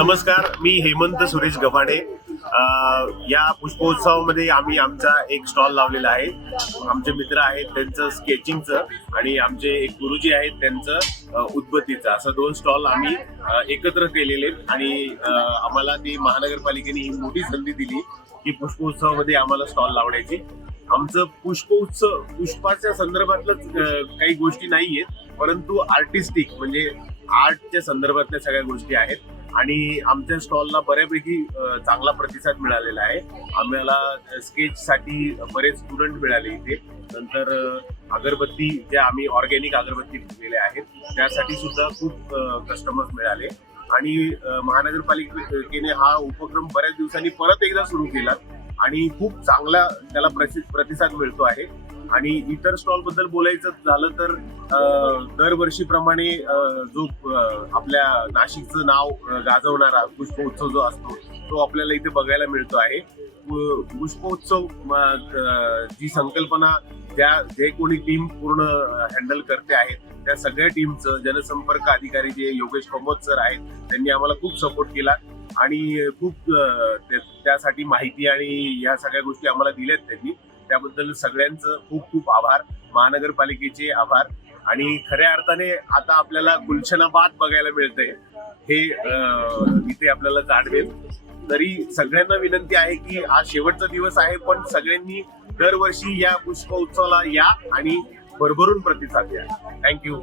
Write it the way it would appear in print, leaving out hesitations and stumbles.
नमस्कार, मी हेमंत सुरेश गव्हाणे। या पुष्पोत्सवामध्ये आम्ही आमचा एक स्टॉल लावलेला आहे। आमचे मित्र आहेत त्यांचं स्केचिंगचं आणि आमचे एक गुरुजी आहेत त्यांचं उदबत्तीचं, असं दोन स्टॉल आम्ही एकत्र केलेले आणि आम्हाला ती महानगरपालिकेने ही मोठी संधी दिली की पुष्पोत्सवामध्ये आम्हाला स्टॉल लावण्याची। आमचं पुष्पोत्सव पुष्पाच्या संदर्भातलंच काही गोष्टी नाहीयेत, परंतु आर्टिस्टिक म्हणजे आर्टच्या संदर्भातल्या सगळ्या गोष्टी आहेत आणि आमच्या स्टॉलला बऱ्यापैकी चांगला प्रतिसाद मिळालेला आहे। आम्हाला स्केचसाठी बरेच स्टुडंट मिळाले इथे। नंतर अगरबत्ती ज्या आम्ही ऑर्गॅनिक अगरबत्ती ठेवलेल्या आहेत त्यासाठी सुद्धा खूप कस्टमर्स मिळाले आणि महानगरपालिकेने हा उपक्रम बऱ्याच दिवसांनी परत एकदा सुरू केला आणि खूप चांगला त्याला प्रतिसाद मिळतो आहे। आणि इतर स्टॉल बद्दल बोलायचं झालं तर दरवर्षीप्रमाणे जो आपल्या नाशिकचं नाव गाजवणारा पुष्पोत्सव जो असतो तो आपल्याला इथे बघायला मिळतो आहे। पुष्पोत्सव जी संकल्पना जे कोणी टीम पूर्ण हँडल करते आहेत त्या सगळ्या टीमचं जनसंपर्क अधिकारी जे योगेश प्रमोद सर आहेत त्यांनी आम्हाला खूप सपोर्ट केला आणि खूप त्यासाठी माहिती आणि या सगळ्या गोष्टी आम्हाला दिल्यात त्यांनी। त्याबद्दल सगळ्यांचं खूप खूप आभार, महानगरपालिकेचे आभार। आणि खऱ्या अर्थाने आता आपल्याला गुलशनाबाद बघायला मिळतंय हे इथे आपल्याला जाणवेल। तरी सगळ्यांना विनंती आहे की आज शेवटचा दिवस आहे, पण सगळ्यांनी दरवर्षी या पुष्पोत्सवाला या आणि भरभरून प्रतिसाद द्या। थँक्यू।